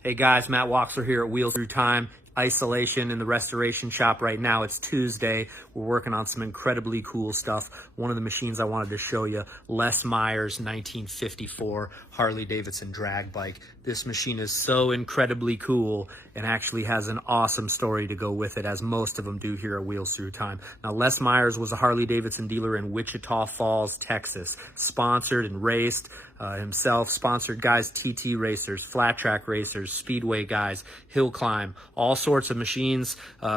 Hey guys, Matt Wachsler here at Wheels Through Time. Isolation in the restoration shop right now. It's Tuesday. We're working on some incredibly cool stuff. One of the machines I wanted to show you, Les Meyers 1954 Harley-Davidson drag bike. This machine is so incredibly cool and actually has an awesome story to go with it, as most of them do here at Wheels Through Time. Now, Les Meyers was a Harley-Davidson dealer in Wichita Falls, Texas. Sponsored and raced himself, sponsored guys, TT racers, flat track racers, speedway guys, hill climb, all sorts of machines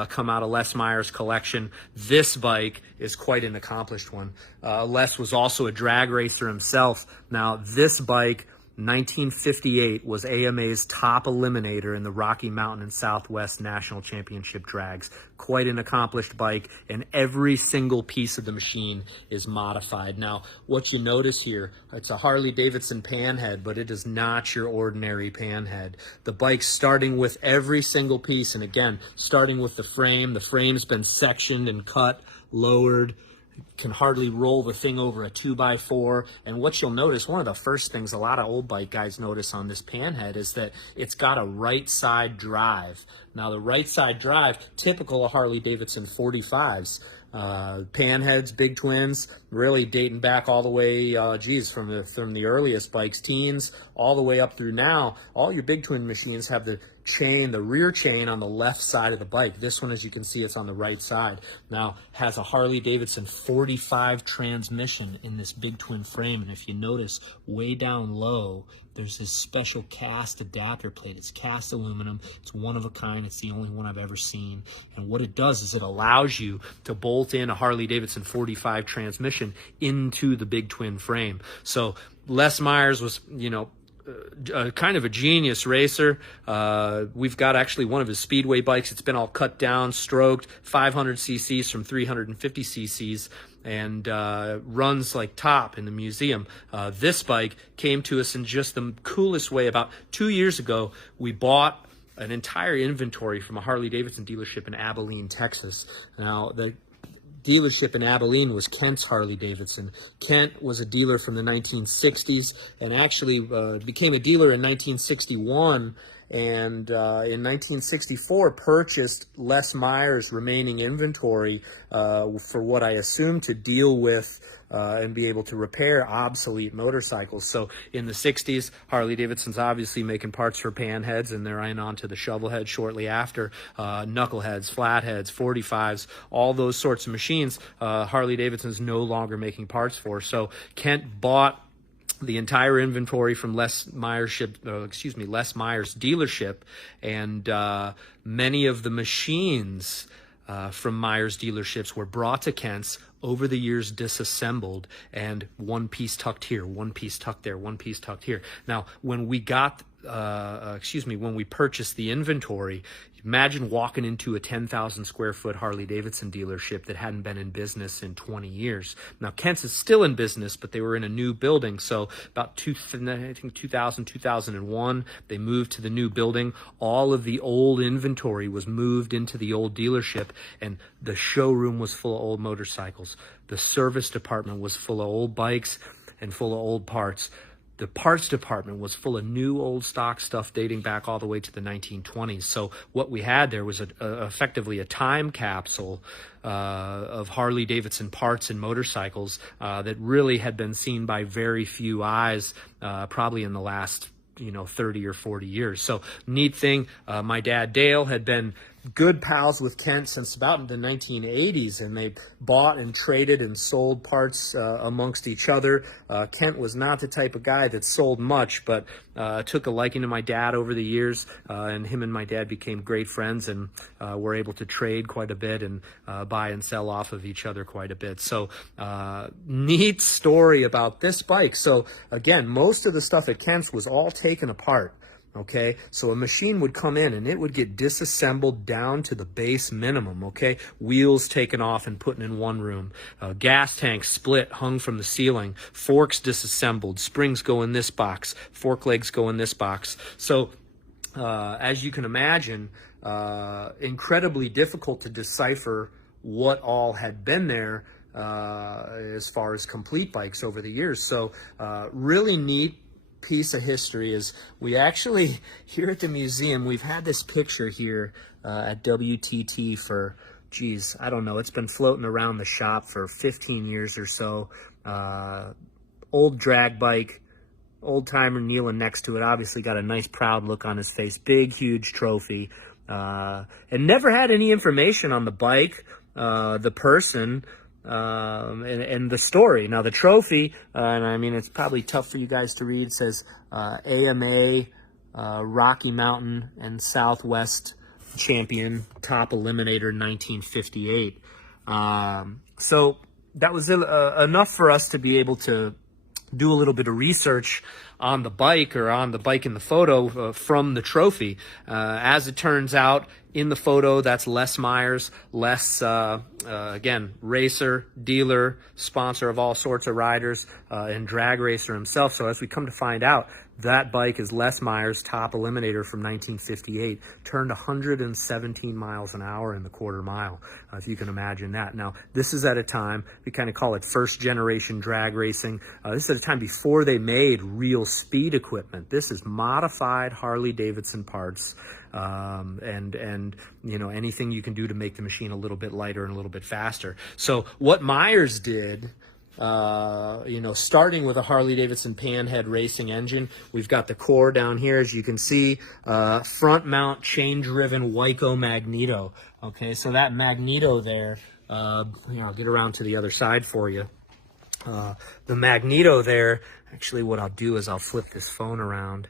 come out of Les Meyers' collection. This bike is quite an accomplished one. Les was also a drag racer himself. Now, this bike, 1958, was AMA's top eliminator in the Rocky Mountain and Southwest National Championship drags. Quite an accomplished bike, and every single piece of the machine is modified. Now, what you notice here, it's a Harley-Davidson panhead, but it is not your ordinary panhead. The bike's starting with every single piece, and again, starting with the frame. The frame's been sectioned and cut, lowered. Can hardly roll the thing over a 2x4. And what you'll notice, one of the first things a lot of old bike guys notice on this panhead is that it's got a right side drive. Now, the right side drive, typical of Harley-Davidson 45s. Panheads, big twins, really dating back all the way, from the earliest bikes, teens, all the way up through now. All your big twin machines have the chain, the rear chain on the left side of the bike. This one, as you can see, it's on the right side. Now, has a Harley-Davidson 45 transmission in this big twin frame. And if you notice, way down low, there's this special cast adapter plate. It's cast aluminum. It's one of a kind. It's the only one I've ever seen. And what it does is it allows you to bolt in a Harley-Davidson 45 transmission into the big twin frame. So Les Meyers was, kind of a genius racer. We've got actually one of his speedway bikes. It's been all cut down, stroked, 500 cc's from 350 cc's, and runs like top in the museum. This bike came to us in just the coolest way. About 2 years ago, we bought an entire inventory from a Harley-Davidson dealership in Abilene, Texas. Now, the dealership in Abilene was Kent's Harley-Davidson. Kent was a dealer from the 1960s and actually became a dealer in 1961, and in 1964 purchased Les Meyers' remaining inventory for what I assume to deal with and be able to repair obsolete motorcycles. So in the 60s, Harley-Davidson's obviously making parts for panheads, and they're on to the shovelhead shortly after. Knuckleheads, flatheads, 45s, all those sorts of machines, Harley-Davidson's no longer making parts for. So Kent bought the entire inventory from Les Meyers dealership, and many of the machines from Meyers dealerships were brought to Kent's, over the years disassembled, and one piece tucked here, one piece tucked there, one piece tucked here. Now, when we got, when we purchased the inventory, imagine walking into a 10,000 square foot Harley-Davidson dealership that hadn't been in business in 20 years. Now, Kent's is still in business, but they were in a new building. So about 2000, 2001, they moved to the new building. All of the old inventory was moved into the old dealership, and the showroom was full of old motorcycles. The service department was full of old bikes and full of old parts. The parts department was full of new old stock stuff dating back all the way to the 1920s. So what we had there was effectively a time capsule of Harley-Davidson parts and motorcycles that really had been seen by very few eyes, probably in the last 30 or 40 years. So neat thing, my dad Dale had been good pals with Kent since about the 1980s, and they bought and traded and sold parts amongst each other. Kent was not the type of guy that sold much, but took a liking to my dad over the years, and him and my dad became great friends, and were able to trade quite a bit and buy and sell off of each other quite a bit. So neat story about this bike. So again, most of the stuff at Kent's was all taken apart. Okay, so a machine would come in and it would get disassembled down to the base minimum, okay? Wheels taken off and put in one room. Gas tank split, hung from the ceiling. Forks disassembled. Springs go in this box. Fork legs go in this box. So, as you can imagine, incredibly difficult to decipher what all had been there as far as complete bikes over the years. So, really neat piece of history is we actually, here at the museum, we've had this picture here at WTT for, geez, I don't know, it's been floating around the shop for 15 years or so. Old drag bike, old timer kneeling next to it, obviously got a nice proud look on his face, big huge trophy, and never had any information on the bike, the person, and the story. Now the trophy, and I mean it's probably tough for you guys to read, says AMA Rocky Mountain and Southwest champion, top eliminator 1958. So that was enough for us to be able to do a little bit of research on the bike, or on the bike in the photo, from the trophy. As it turns out, in the photo, that's Les Meyers. Les, again, racer, dealer, sponsor of all sorts of riders, and drag racer himself. So as we come to find out, that bike is Les Meyers' top eliminator from 1958, turned 117 miles an hour in the quarter mile, if you can imagine that. Now, this is at a time, we kind of call it first generation drag racing. This is at a time before they made real speed equipment. This is modified Harley-Davidson parts, and you know, anything you can do to make the machine a little bit lighter and a little bit faster. So what Meyers did, you know, starting with a Harley-Davidson panhead racing engine, we've got the core down here, as you can see, front mount chain-driven Wyco Magneto. Okay, so that Magneto there, you know, I'll get around to the other side for you. The Magneto there, actually what I'll do is I'll flip this phone around,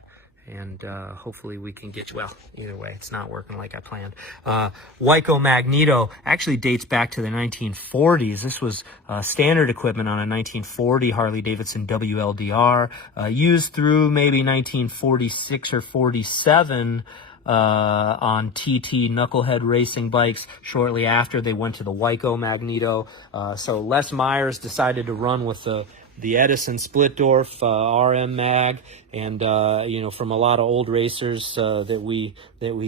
and hopefully we can get, well, either way, it's not working like I planned. Wyco Magneto actually dates back to the 1940s. This was standard equipment on a 1940 Harley-Davidson WLDR, used through maybe 1946 or 47 on TT knucklehead racing bikes. Shortly after, they went to the Wyco Magneto. So Les Meyers decided to run with the Edison Splitdorf RM mag, and you know, from a lot of old racers that we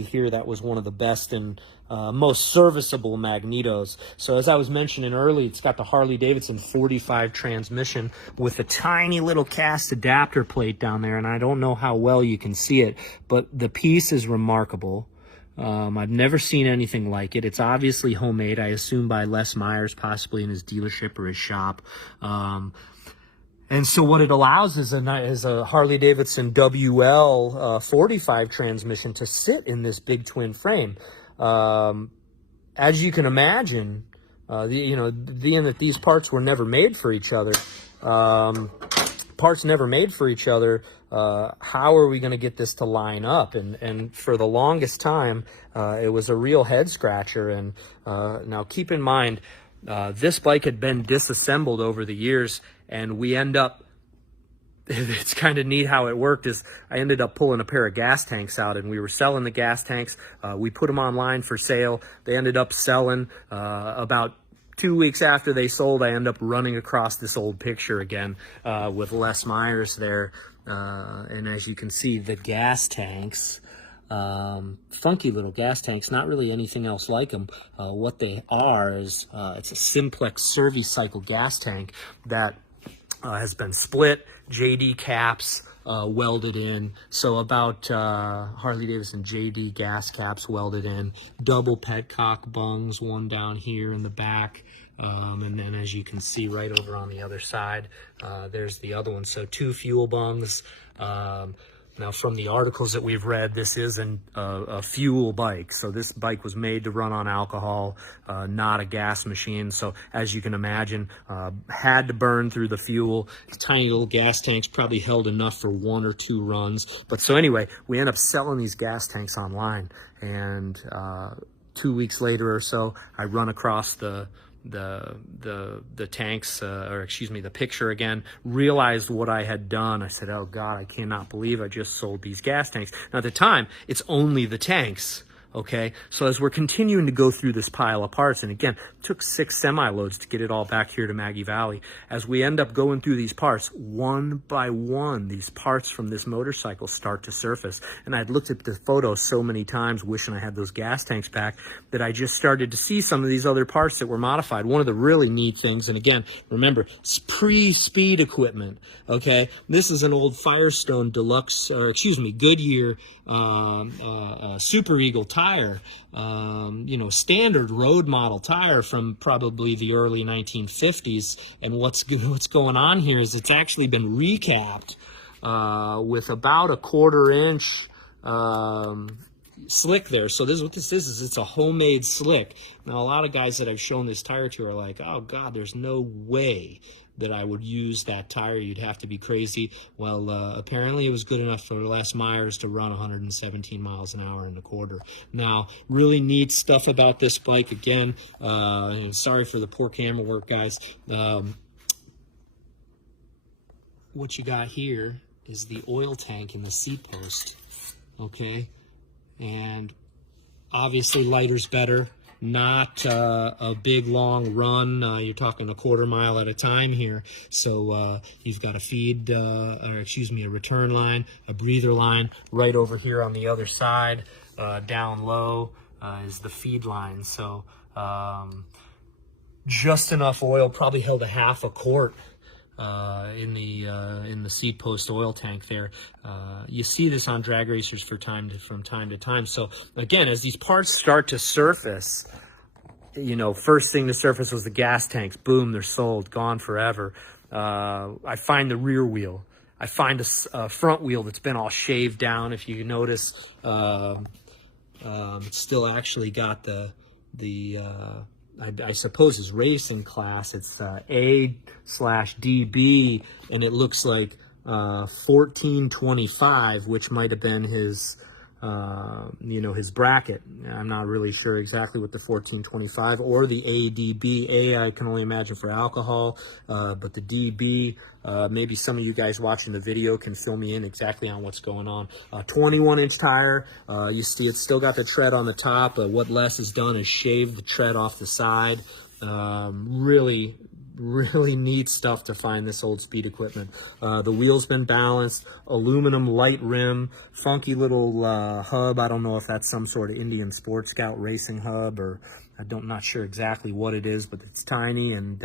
hear, that was one of the best and most serviceable magnetos. So as I was mentioning earlier, it's got the Harley-Davidson 45 transmission with a tiny little cast adapter plate down there, and I don't know how well you can see it, but the piece is remarkable. I've never seen anything like it. It's obviously homemade, I assume by Les Meyers, possibly in his dealership or his shop. And so what it allows is a Harley-Davidson WL 45 transmission to sit in this big twin frame. As you can imagine, you know, being that these parts were never made for each other, how are we going to get this to line up? And for the longest time, it was a real head scratcher. And now keep in mind, this bike had been disassembled over the years, and we end up, it's kind of neat how it worked, is I ended up pulling a pair of gas tanks out, and we were selling the gas tanks. We put them online for sale. They ended up selling. About 2 weeks after they sold, I ended up running across this old picture again with Les Meyers there. And as you can see, the gas tanks, funky little gas tanks, not really anything else like them. What they are is it's a simplex Servicycle gas tank that has been split, JD caps welded in. So about Harley-Davidson JD gas caps welded in, double petcock bungs, one down here in the back. And then as you can see right over on the other side, there's the other one. So 2 fuel bungs. Now, from the articles that we've read, this is a fuel bike. So this bike was made to run on alcohol, not a gas machine. So as you can imagine, had to burn through the fuel. Tiny little gas tanks probably held enough for 1 or 2 runs. But so anyway, we end up selling these gas tanks online. And 2 weeks later or so, I run across the tanks, or excuse me, the picture again, realized what I had done. I said, oh God, I cannot believe I just sold these gas tanks. Now at the time, it's only the tanks. Okay, so as we're continuing to go through this pile of parts, and again, it took 6 semi-loads to get it all back here to Maggie Valley. As we end up going through these parts, one by one, these parts from this motorcycle start to surface. And I'd looked at the photos so many times, wishing I had those gas tanks back, that I just started to see some of these other parts that were modified. One of the really neat things, and again, remember, it's pre-speed equipment, okay? This is an old Firestone Deluxe, Goodyear Super Eagle tire, you know, standard road model tire from probably the early 1950s. And what's going on here is it's actually been recapped with about a 1/4 inch slick there. So this is what this is. It's a homemade slick. Now, a lot of guys that I've shown this tire to are like, oh God, there's no way that I would use that tire. You'd have to be crazy. Well, apparently it was good enough for Les Meyers to run 117 miles an hour in a 1/4. Now, really neat stuff about this bike. Again, sorry for the poor camera work, guys. What you got here is the oil tank in the seat post, okay? And obviously lighter's better. Not a big long run. You're talking a 1/4 mile at a time here. So you've got a feed, a return line, a breather line. Right over here on the other side, down low, is the feed line. So just enough oil, probably held a 1/2 quart in the seat post oil tank there. You see this on drag racers from time to time. So again, as these parts start to surface, you know, first thing to surface was the gas tanks. Boom, they're sold, gone forever. I find the rear wheel. I find a front wheel that's been all shaved down. If you notice, it's still actually got I suppose is racing class. It's A/DB, and it looks like 1425, which might have been his, his bracket. I'm not really sure exactly what the 1425 or the ADB. I can only imagine for alcohol, but the DB, maybe some of you guys watching the video can fill me in exactly on what's going on. 21-inch tire. You see it's still got the tread on the top. What Les has done is shave the tread off the side. Really neat stuff to find this old speed equipment. The wheel's been balanced, aluminum light rim, funky little hub. I don't know if that's some sort of Indian Sport Scout racing hub, or not sure exactly what it is, but it's tiny, and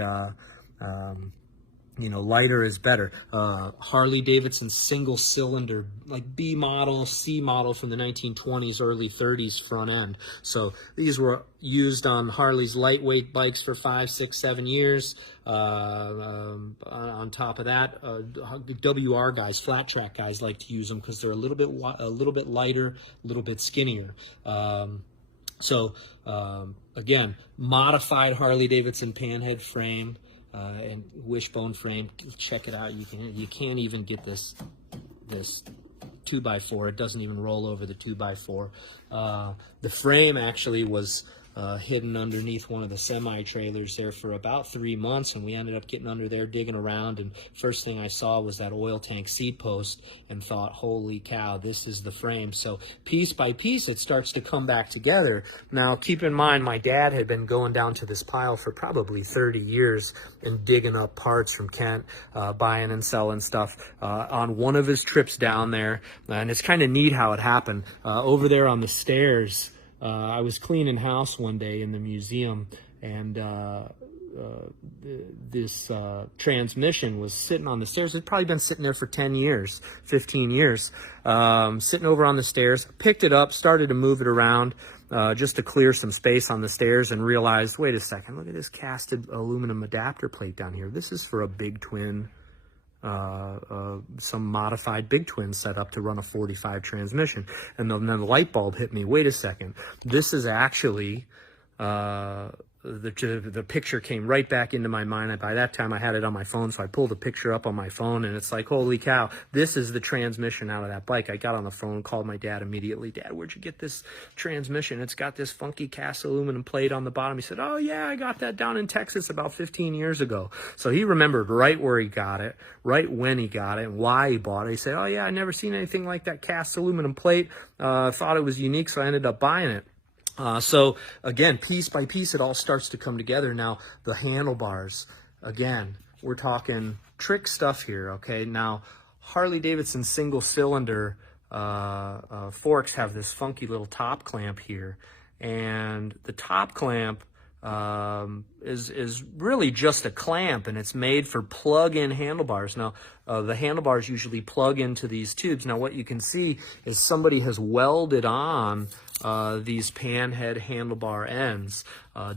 lighter is better. Harley-Davidson single cylinder, like B model, C model from the 1920s, early 30s front end. So these were used on Harley's lightweight bikes for 5, 6, 7 years. On top of that, the WR guys, flat track guys, like to use them because they're a little bit lighter, a little bit skinnier. Again, modified Harley-Davidson panhead frame. And wishbone frame. Check it out. You can't even get this 2x4. It doesn't even roll over the 2x4. The frame actually was hidden underneath one of the semi-trailers there for about 3 months, and we ended up getting under there, digging around, and first thing I saw was that oil tank seat post and thought, holy cow, this is the frame. So piece by piece it starts to come back together. Now keep in mind, my dad had been going down to this pile for probably 30 years and digging up parts from Kent, buying and selling stuff on one of his trips down there, and it's kind of neat how it happened. Over there on the stairs, I was cleaning house one day in the museum, and this transmission was sitting on the stairs. It'd probably been sitting there for 10 years, 15 years, sitting over on the stairs. Picked it up, started to move it around just to clear some space on the stairs, and realized, wait a second, look at this casted aluminum adapter plate down here. This is for a big twin, some modified big twin setup to run a 45 transmission. And then the light bulb hit me. Wait a second, this is actually the picture came right back into my mind. By that time I had it on my phone, so I pulled the picture up on my phone, and it's like, holy cow, this is the transmission out of that bike. I got on the phone, called my dad immediately. Dad, where'd you get this transmission? It's got this funky cast aluminum plate on the bottom. He said, oh yeah, I got that down in Texas about 15 years ago. So he remembered right where he got it, right when he got it, and why he bought it. He said, oh yeah, I never seen anything like that cast aluminum plate. Thought it was unique, so I ended up buying it. So again, piece by piece, it all starts to come together. Now, the handlebars, again, we're talking trick stuff here, okay? Now, Harley-Davidson single-cylinder forks have this funky little top clamp here, and the top clamp is really just a clamp, and it's made for plug-in handlebars. Now, the handlebars usually plug into these tubes. Now, what you can see is somebody has welded on these panhead handlebar ends,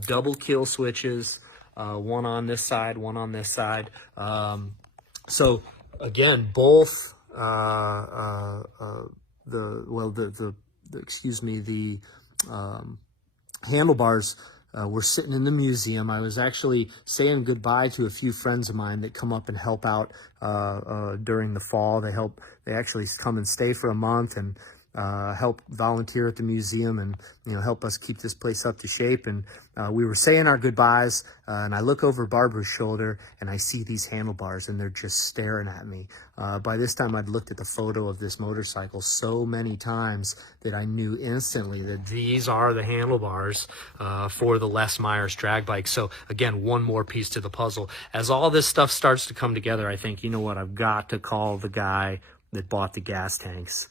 double kill switches, one on this side, one on this side. So again, both the handlebars were sitting in the museum. I was actually saying goodbye to a few friends of mine that come up and help out during the fall. They actually come and stay for a month and help volunteer at the museum and, you know, help us keep this place up to shape. And we were saying our goodbyes, and I look over Barbara's shoulder and I see these handlebars, and they're just staring at me. By this time, I'd looked at the photo of this motorcycle so many times that I knew instantly that these are the handlebars for the Les Meyers drag bike. So again, one more piece to the puzzle. As all this stuff starts to come together, I think, you know what, I've got to call the guy that bought the gas tanks.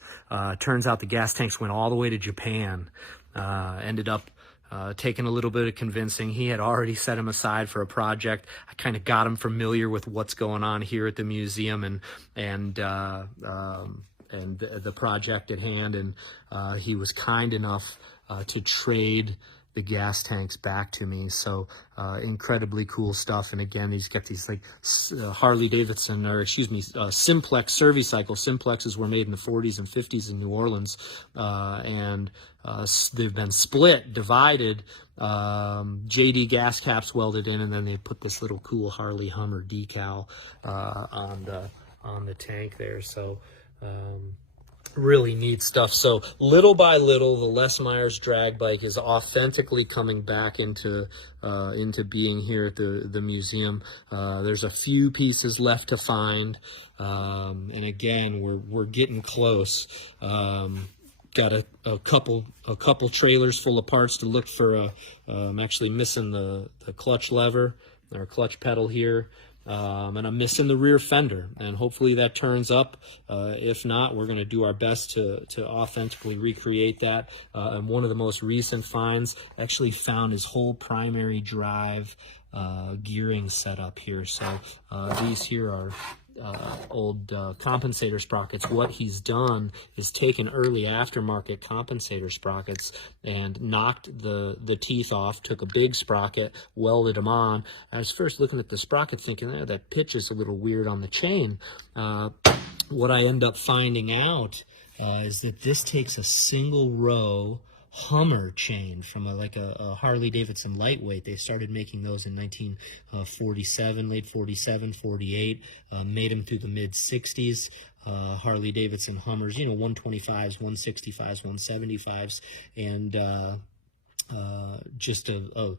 Turns out the gas tanks went all the way to Japan. Ended up taking a little bit of convincing. He had already set him aside for a project. I kind of got him familiar with what's going on here at the museum and the project at hand, and he was kind enough to trade the gas tanks back to me. So incredibly cool stuff. And again, he's got these like Harley-Davidson, or excuse me, Simplex Servicycle. Simplexes were made in the 40s and 50s in New Orleans, and they've been split, divided, JD gas caps welded in, and then they put this little cool Harley Hummer decal on the tank there. So really neat stuff. So little by little, the Les Meyers drag bike is authentically coming back into being here at the museum. There's a few pieces left to find, and again, we're getting close. Got a couple trailers full of parts to look for. I'm actually missing the clutch lever, or clutch pedal here. And I'm missing the rear fender, and hopefully that turns up. If not, we're going to do our best to authentically recreate that. And one of the most recent finds, actually found his whole primary drive gearing setup here. So these here are old compensator sprockets. What he's done is taken early aftermarket compensator sprockets and knocked the teeth off, took a big sprocket, welded them on. I was first looking at the sprocket thinking, that pitch is a little weird on the chain. What I end up finding out is that this takes a single row Hummer chain from a Harley-Davidson lightweight. They started making those in 1947, late 47, 48, made them through the mid-60s. Harley-Davidson Hummers, 125s, 165s, 175s, and just a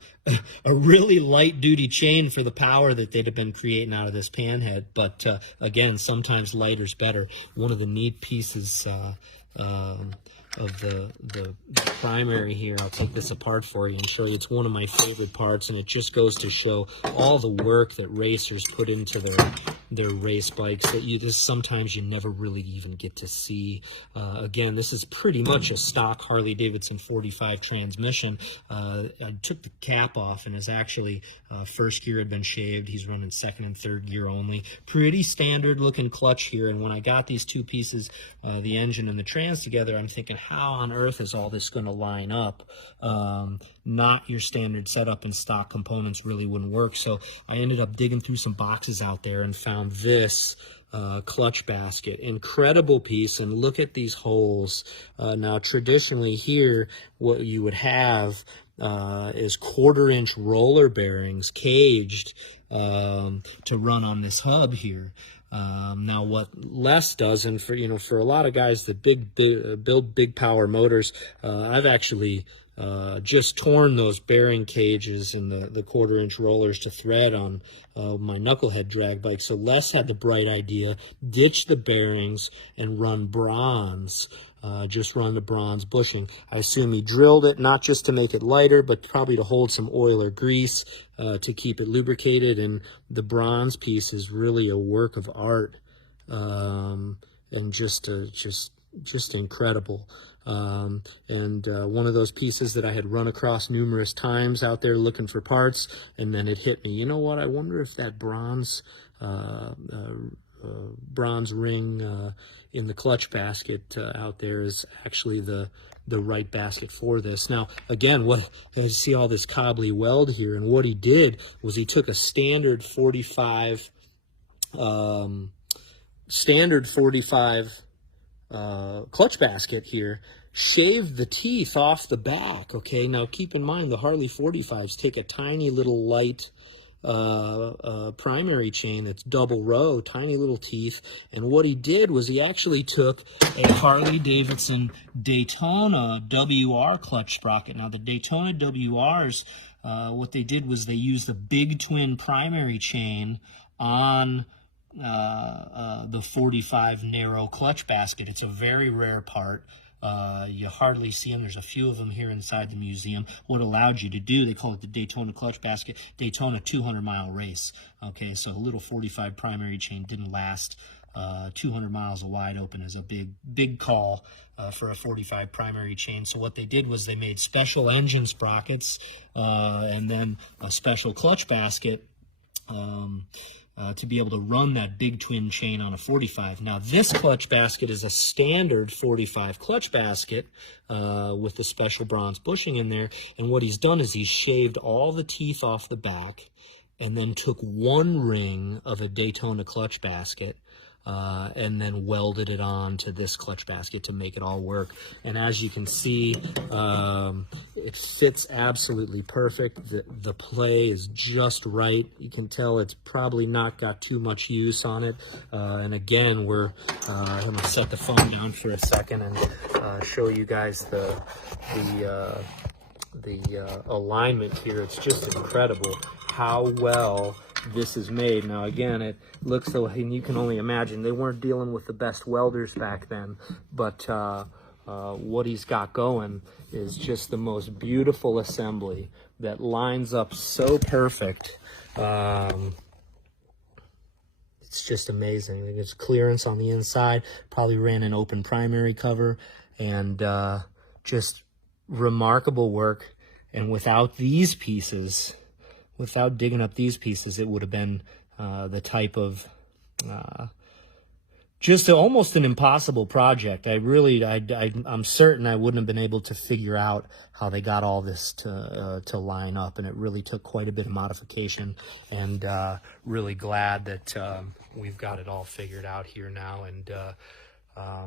really light-duty chain for the power that they'd have been creating out of this panhead. But again, sometimes lighter's better. One of the neat pieces of the primary here, I'll take this apart for you and show you. It's one of my favorite parts, and it just goes to show all the work that racers put into their race bikes that sometimes you never really even get to see. Again, this is pretty much a stock Harley-Davidson 45 transmission. I took the cap off, and is actually first gear had been shaved. He's running second and third gear only. Pretty standard looking clutch here. And when I got these two pieces, the engine and the trans together, I'm thinking, how on earth is all this going to line up? Not your standard setup, and stock components really wouldn't work. So I ended up digging through some boxes out there and found this clutch basket. Incredible piece, and look at these holes. Now traditionally here, what you would have is 1/4-inch roller bearings caged to run on this hub here. Now what Les does, and for a lot of guys that build big power motors, I've actually just torn those bearing cages and the 1/4-inch rollers to thread on my knucklehead drag bike. So Les had the bright idea, ditch the bearings and run bronze just run the bronze bushing. I assume he drilled it not just to make it lighter, but probably to hold some oil or grease to keep it lubricated. And the bronze piece is really a work of art, and just incredible. One of those pieces that I had run across numerous times out there looking for parts, and then it hit me. You know what? I wonder if that bronze ring in the clutch basket out there is actually the right basket for this. Now, again, you see all this cobbly weld here, and what he did was he took a standard 45 clutch basket here, shaved the teeth off the back. Okay, now keep in mind the Harley 45s take a tiny little light primary chain that's double row, tiny little teeth. And what he did was he actually took a Harley-Davidson Daytona WR clutch sprocket. Now the Daytona WRs, what they did was they used a big twin primary chain on the 45 narrow clutch basket. It's a very rare part. You hardly see them. There's a few of them here inside the museum. What allowed you to do, they call it the Daytona clutch basket, Daytona 200-mile race. Okay, so a little 45 primary chain didn't last. 200 miles of wide open is a big call for a 45 primary chain. So what they did was they made special engine sprockets and then a special clutch basket to be able to run that big twin chain on a 45. Now this clutch basket is a standard 45 clutch basket with the special bronze bushing in there, and what he's done is he's shaved all the teeth off the back and then took one ring of a Daytona clutch basket and then welded it on to this clutch basket to make it all work. And as you can see, it fits absolutely perfect. The play is just right. You can tell it's probably not got too much use on it. And again, I'm going to set the phone down for a second and show you guys the alignment here. It's just incredible how well this is made. Now again, it looks so, and you can only imagine they weren't dealing with the best welders back then, but what he's got going is just the most beautiful assembly that lines up so perfect. It's just amazing. It's clearance on the inside, probably ran an open primary cover, and just remarkable work. And without these pieces, without digging up these pieces, it would have been the type of just almost an impossible project. I'm certain I wouldn't have been able to figure out how they got all this to line up, and it really took quite a bit of modification. And really glad that we've got it all figured out here now. And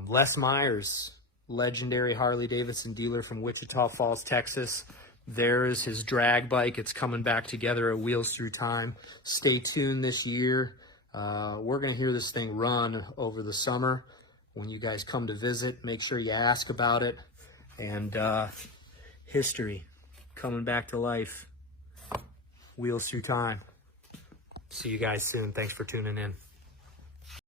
Les Meyers, legendary Harley-Davidson dealer from Wichita Falls, Texas. There is his drag bike. It's coming back together at Wheels Through Time. Stay tuned this year. We're going to hear this thing run over the summer. When you guys come to visit, make sure you ask about it. And history coming back to life. Wheels Through Time. See you guys soon. Thanks for tuning in.